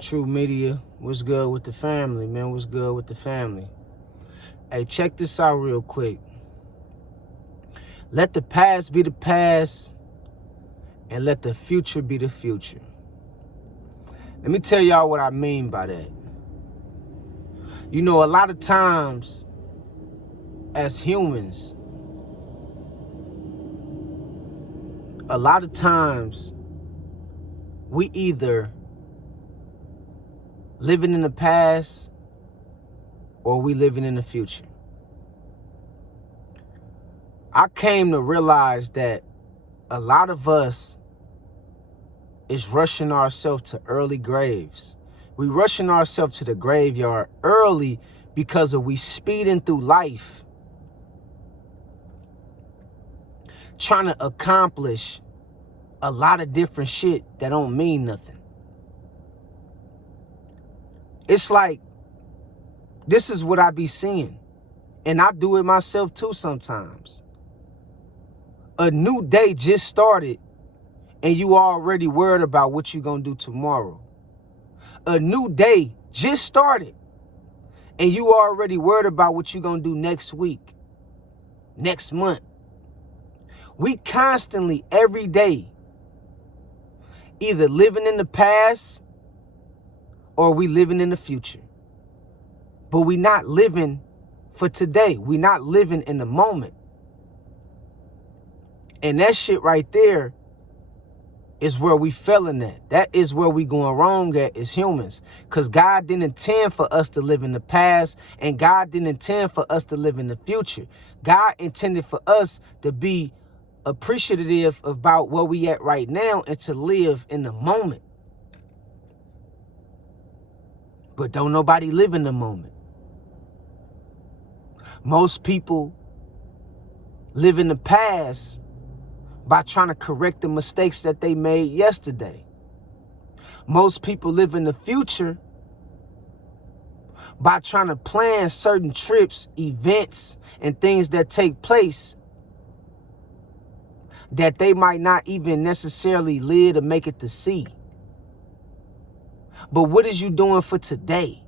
True Media, what's good with the family, man? What's good with the family? Hey, check this out real quick. Let the past be the past and let the future be the future. Let me tell y'all what I mean by that. You know, a lot of times as humans, we either living in the past or we living in the future. I came to realize that a lot of us is rushing ourselves to early graves. We rushing ourselves to the graveyard early because of we speeding through life, trying to accomplish a lot of different shit that don't mean nothing. It's like, this is what I be seeing. And I do it myself too sometimes. A new day just started and you already worried about what you gonna do tomorrow. A new day just started and you already worried about what you gonna do next week, next month. We constantly, every day, either living in the past or we living in the future. But we not living for today. We not living in the moment. And that shit right there is where we failing at. That is where we going wrong at as humans. Because God didn't intend for us to live in the past, and God didn't intend for us to live in the future. God intended for us to be appreciative about where we at right now and to live in the moment. But don't nobody live in the moment. Most people live in the past by trying to correct the mistakes that they made yesterday. Most people live in the future by trying to plan certain trips, events, and things that take place that they might not even necessarily live to make it to see. But what is you doing for today?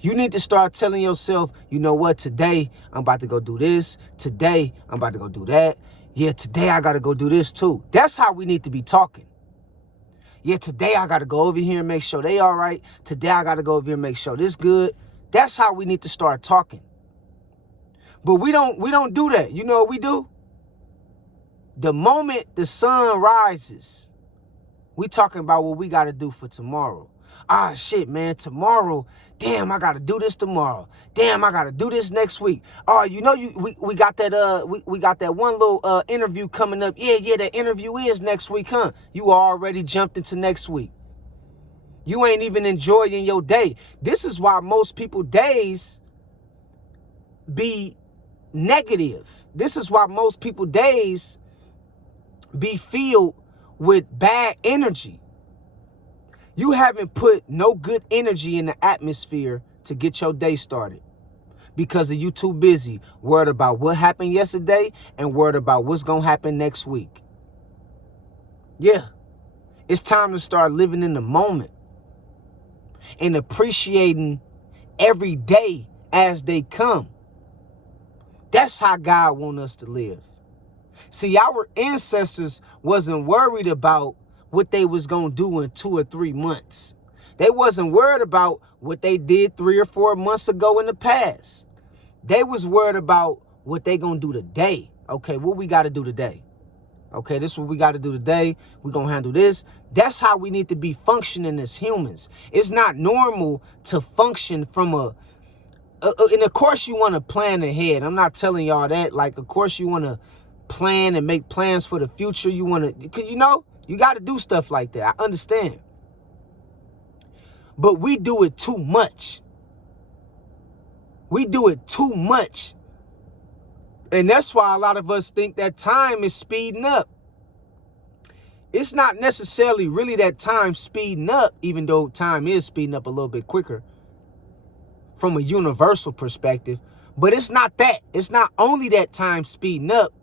You need to start telling yourself, you know what, today I'm about to go do this. Today I'm about to go do that. Yeah, today I got to go do this too. That's how we need to be talking. Yeah, today I got to go over here and make sure they all right. Today I got to go over here and make sure this good. That's how we need to start talking. But we don't do that. You know what we do? The moment the sun rises, we talking about what we got to do for tomorrow. Ah, shit, man, tomorrow, damn, I got to do this tomorrow. Damn, I got to do this next week. Oh, you know, we got that we got that one little interview coming up. Yeah, that interview is next week, huh? You already jumped into next week. You ain't even enjoying your day. This is why most people days be negative. This is why most people days be filled with bad energy. You haven't put no good energy in the atmosphere to get your day started because of you too busy worried about what happened yesterday and worried about what's going to happen next week. Yeah, it's time to start living in the moment and appreciating every day as they come. That's how God wants us to live. See, our ancestors wasn't worried about what they was going to do in 2 or 3 months. They wasn't worried about what they did 3 or 4 months ago in the past. They was worried about what they going to do today. Okay, what we got to do today? Okay, this is what we got to do today. We're going to handle this. That's how we need to be functioning as humans. It's not normal to function from and of course you want to plan ahead. I'm not telling y'all that. Like, of course you want to plan and make plans for the future. You want to, because you know, you got to do stuff like that. I understand. But we do it too much. We do it too much. And that's why a lot of us think that time is speeding up. It's not necessarily really that time speeding up, even though time is speeding up a little bit quicker from a universal perspective. But it's not that. It's not only that time speeding up.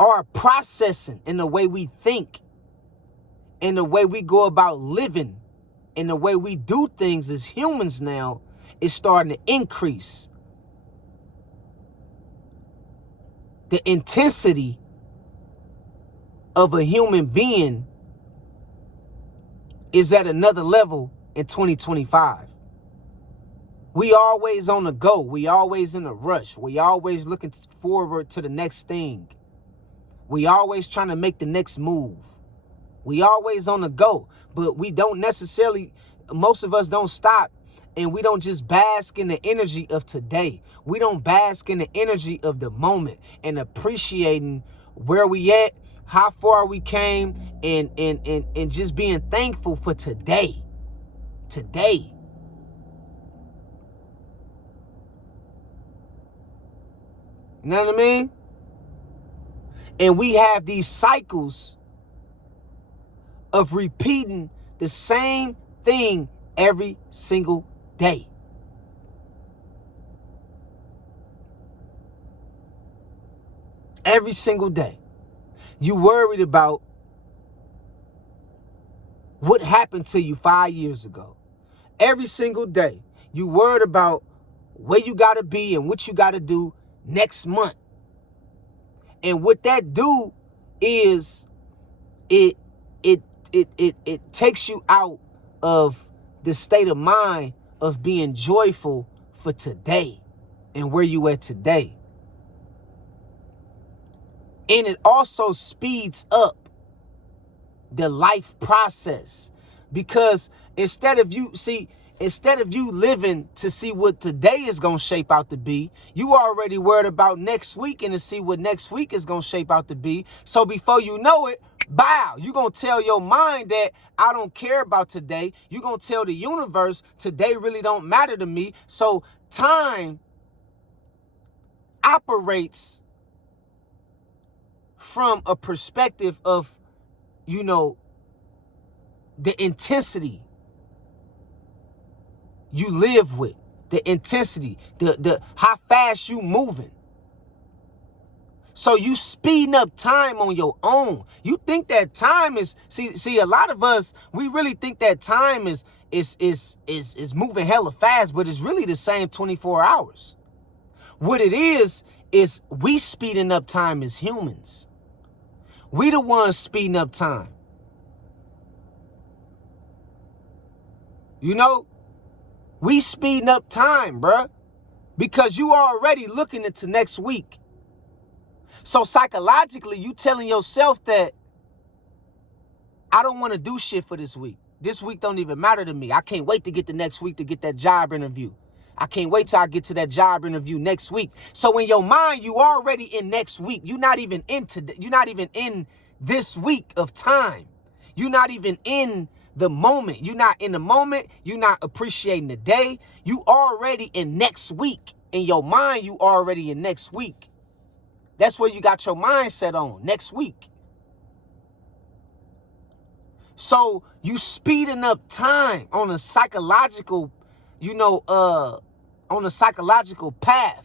Our processing and the way we think and the way we go about living and the way we do things as humans now is starting to increase. The intensity of a human being is at another level in 2025. We always on the go. We always in a rush. We always looking forward to the next thing. We always trying to make the next move. We always on the go, but we don't necessarily, most of us don't stop, and we don't just bask in the energy of today. We don't bask in the energy of the moment and appreciating where we at, how far we came, and just being thankful for today. Today. You know what I mean? And we have these cycles of repeating the same thing every single day. Every single day. You worried about what happened to you 5 years ago. Every single day. You worried about where you got to be and what you got to do next month. And what that do is it takes you out of the state of mind of being joyful for today and where you at today. And it also speeds up the life process, because instead of you living to see what today is going to shape out to be, you already worried about next week and to see what next week is going to shape out to be. So before you know it, bow, you're going to tell your mind that I don't care about today. You're going to tell the universe today really don't matter to me. So time operates from a perspective of, the intensity you live with, the intensity, the how fast you moving. So you speeding up time on your own. You think that time is, see a lot of us, we really think that time is moving hella fast, but it's really the same 24 hours. What it is we speeding up time as humans. We the ones speeding up time. We speeding up time, bruh, because you already looking into next week. So psychologically, you telling yourself that I don't want to do shit for this week. This week don't even matter to me. I can't wait to get the next week to get that job interview. I can't wait till I get to that job interview next week. So in your mind, you already in next week. You're not even in this week of time. You're not even in the moment. You're not in the moment. You're not appreciating the day. You already in next week. In your mind, you already in next week. That's where you got your mindset on, next week. So you speeding up time on a psychological, on a psychological path.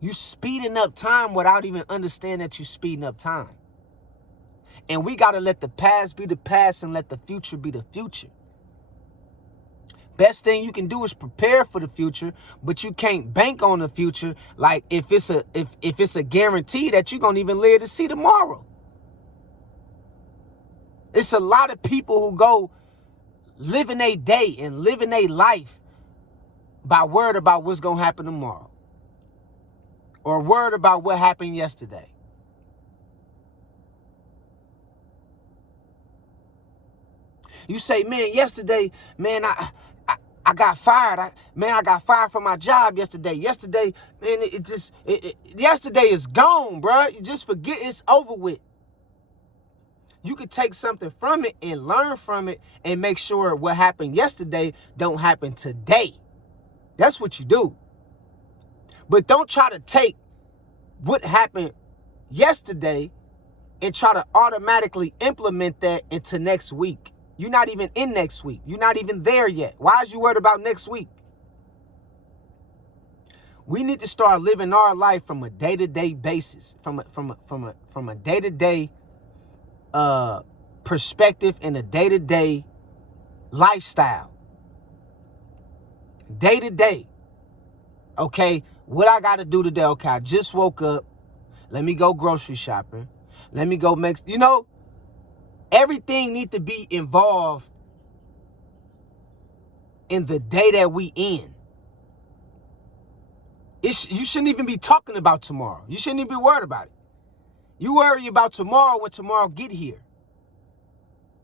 You speeding up time without even understanding that you speeding up time. And we got to let the past be the past and let the future be the future. Best thing you can do is prepare for the future, but you can't bank on the future like if it's a guarantee that you're going to even live to see tomorrow. It's a lot of people who go living a day and living a life by worried about what's going to happen tomorrow or worried about what happened yesterday. You say, man, yesterday, man, I got fired. I got fired from my job yesterday. Yesterday, man, yesterday is gone, bro. You just forget, it's over with. You could take something from it and learn from it and make sure what happened yesterday don't happen today. That's what you do. But don't try to take what happened yesterday and try to automatically implement that into next week. You're not even in next week. You're not even there yet. Why is you worried about next week? We need to start living our life from a day-to-day basis, from a day-to-day perspective in a day-to-day lifestyle. Day-to-day. Okay, what I got to do today? Okay, I just woke up. Let me go grocery shopping. Let me go make, everything need to be involved in the day that we in. You shouldn't even be talking about tomorrow. You shouldn't even be worried about it. You worry about tomorrow when tomorrow get here.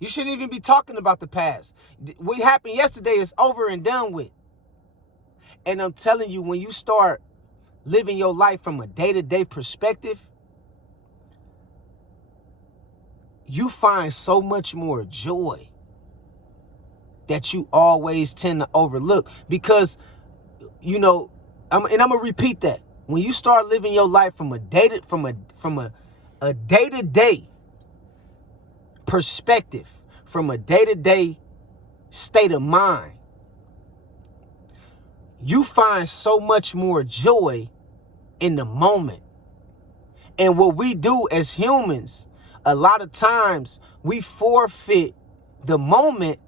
You shouldn't even be talking about the past. What happened yesterday is over and done with. And I'm telling you, when you start living your life from a day-to-day perspective, you find so much more joy that you always tend to overlook. Because, I'm gonna repeat that. When you start living your life from a day-to-day perspective, from a day-to-day state of mind, you find so much more joy in the moment. And what we do as humans, a lot of times we forfeit the moment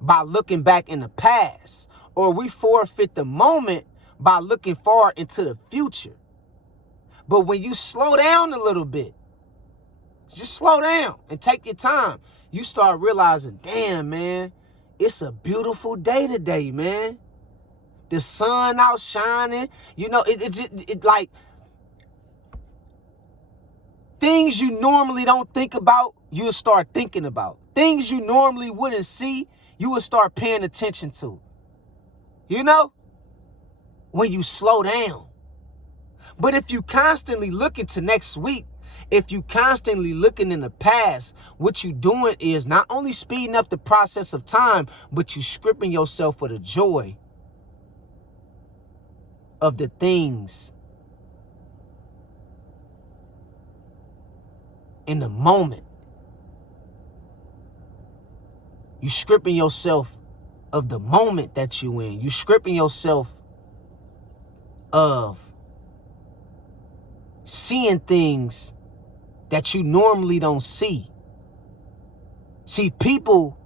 by looking back in the past, or we forfeit the moment by looking far into the future. But when you slow down a little bit, just slow down and take your time, you start realizing, damn, man, it's a beautiful day today, man. The sun out shining, it like things you normally don't think about, you'll start thinking about. Things you normally wouldn't see, you will start paying attention to. When you slow down. But if you constantly look into next week, if you constantly looking in the past, what you doing is not only speeding up the process of time, but you stripping yourself for the joy of the things in the moment. You stripping yourself of the moment that you in. You stripping yourself of seeing things that you normally don't see. See, people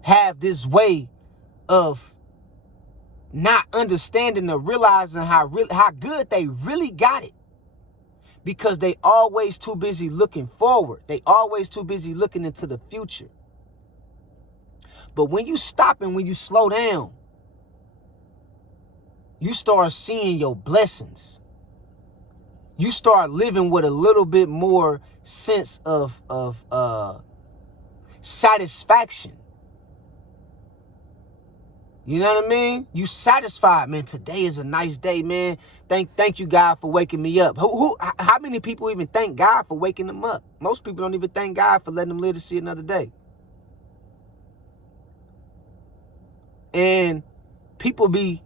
have this way of not understanding or realizing how good they really got it, because they always too busy looking forward. They always too busy looking into the future. But when you stop and when you slow down, you start seeing your blessings. You start living with a little bit more sense of satisfaction. You know what I mean? You satisfied, man. Today is a nice day, man. Thank you, God, for waking me up. How many people even thank God for waking them up? Most people don't even thank God for letting them live to see another day. And people be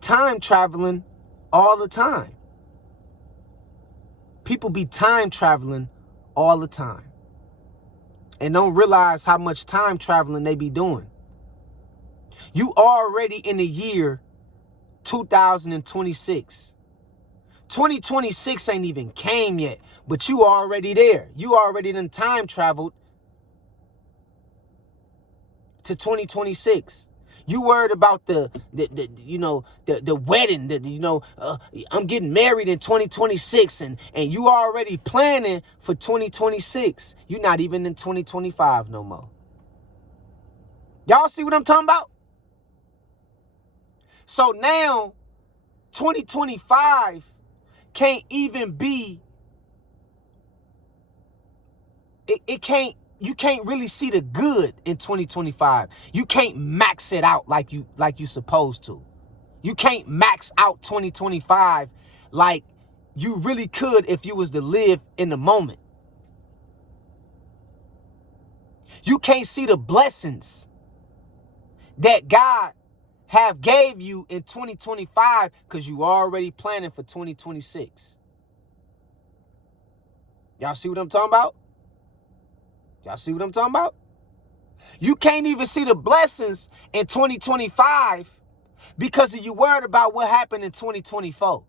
time traveling all the time. People be time traveling all the time and don't realize how much time traveling they be doing. You already in the year 2026. 2026 ain't even came yet, but you already there. You already done time traveled to 2026. You worried about the wedding, I'm getting married in 2026 and you already planning for 2026. You're not even in 2025 no more. Y'all see what I'm talking about? So now 2025 can't even be, you can't really see the good in 2025. You can't max it out like you supposed to. You can't max out 2025 like you really could if you was to live in the moment. You can't see the blessings that God have gave you in 2025 because you already planning for 2026. Y'all see what I'm talking about? Y'all see what I'm talking about? You can't even see the blessings in 2025 because you worried about what happened in 2024.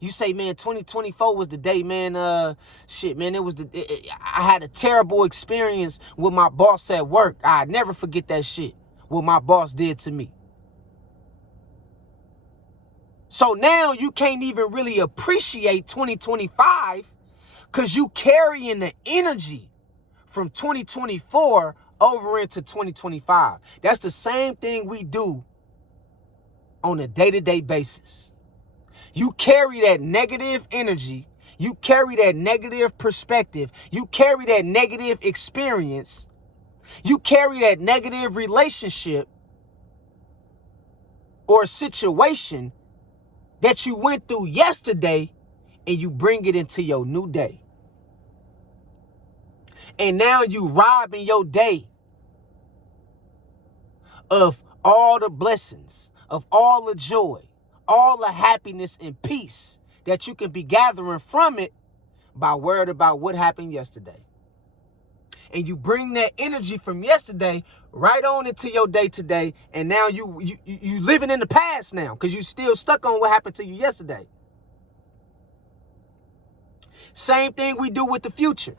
You say, man, 2024 was the day, man. Shit, man, I had a terrible experience with my boss at work. I never forget that shit, what my boss did to me. So now you can't even really appreciate 2025 because you carrying the energy from 2024 over into 2025. That's the same thing we do on a day-to-day basis. You carry that negative energy, you carry that negative perspective, you carry that negative experience, you carry that negative relationship or situation that you went through yesterday, and you bring it into your new day. And now you robbing your day of all the blessings, of all the joy, all the happiness and peace that you can be gathering from it by worried about what happened yesterday. And you bring that energy from yesterday right on into your day today, and now you living in the past now because you still stuck on what happened to you yesterday. Same thing we do with the future.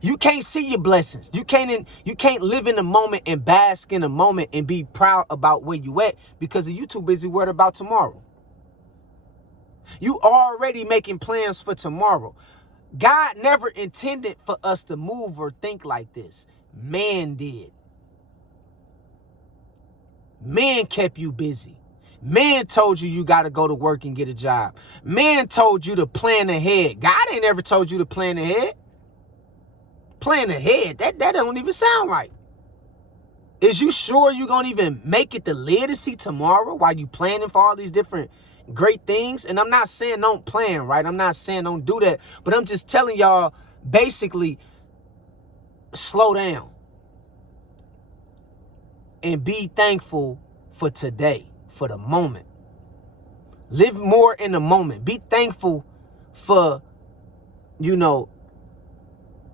You can't see your blessings. You can't live in the moment and bask in the moment and be proud about where you at because you too busy worried about tomorrow. You already making plans for tomorrow. God never intended for us to move or think like this. Man did. Man kept you busy. Man told you got to go to work and get a job. Man told you to plan ahead. God ain't ever told you to plan ahead. Plan ahead, that don't even sound right. Is you sure you're going to even make it to live to see tomorrow while you planning for all these different great things? And I'm not saying don't plan, right? I'm not saying don't do that. But I'm just telling y'all, basically, slow down and be thankful for today, for the moment. Live more in the moment. Be thankful for,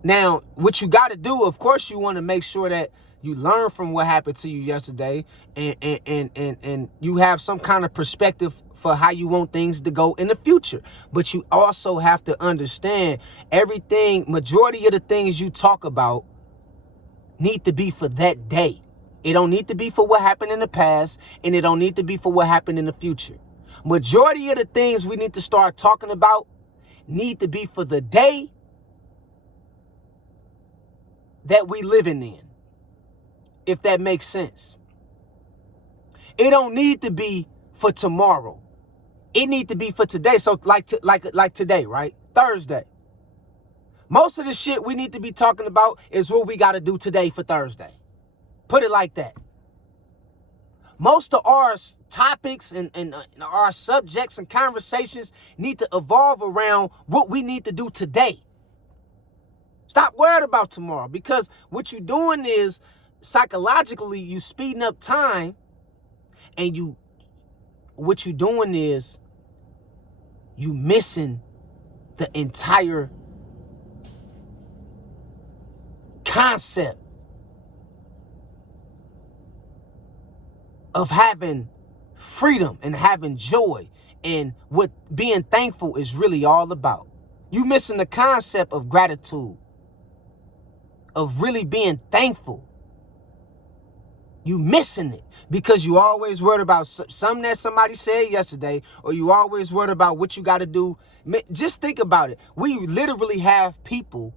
now, what you got to do, of course, you want to make sure that you learn from what happened to you yesterday and you have some kind of perspective for how you want things to go in the future. But you also have to understand majority of the things you talk about need to be for that day. It don't need to be for what happened in the past, and it don't need to be for what happened in the future. Majority of the things we need to start talking about need to be for the day that we living in, if that makes sense. It don't need to be for tomorrow. It need to be for today. So like today, right? Thursday. Most of the shit we need to be talking about is what we got to do today for Thursday. Put it like that. Most of our topics and our subjects and conversations need to evolve around what we need to do today. Stop worrying about tomorrow, because what you're doing is psychologically you speeding up time, and what you're doing is you missing the entire concept of having freedom and having joy and what being thankful is really all about. You missing the concept of gratitude, of really being thankful. You missing it because you always worried about something that somebody said yesterday, or you always worried about what you got to do. Just think about it. We literally have people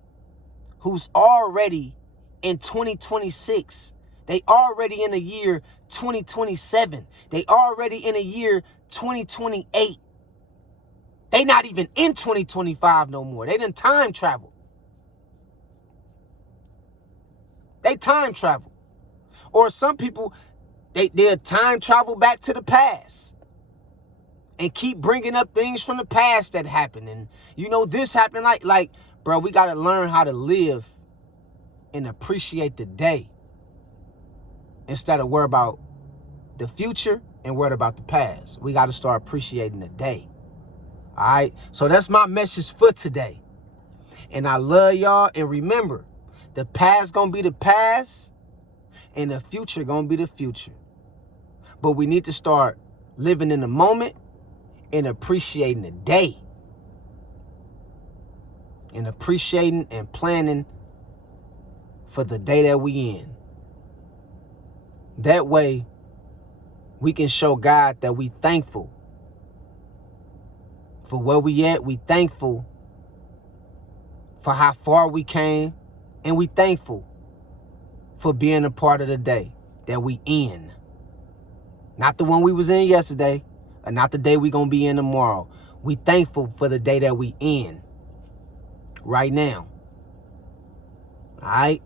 who's already in 2026. They already in the year 2027. They already in a year 2028. They not even in 2025 no more. They done time travel. They time travel. Or some people, they'll time travel back to the past and keep bringing up things from the past that happened. And, this happened like, bro, we got to learn how to live and appreciate the day instead of worry about the future and worry about the past. We got to start appreciating the day. All right? So that's my message for today. And I love y'all. And remember, the past going to be the past and the future going to be the future. But we need to start living in the moment and appreciating the day. And appreciating and planning for the day that we in. That way, we can show God that we thankful for where we at. We thankful for how far we came. And we thankful for being a part of the day that we in. Not the one we was in yesterday, or not the day we gonna be in tomorrow. We thankful for the day that we in right now. All right?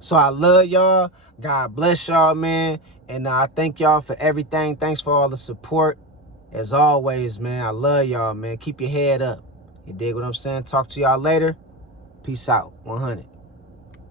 So I love y'all. God bless y'all, man. And I thank y'all for everything. Thanks for all the support. As always, man, I love y'all, man. Keep your head up. You dig what I'm saying? Talk to y'all later. Peace out. 100.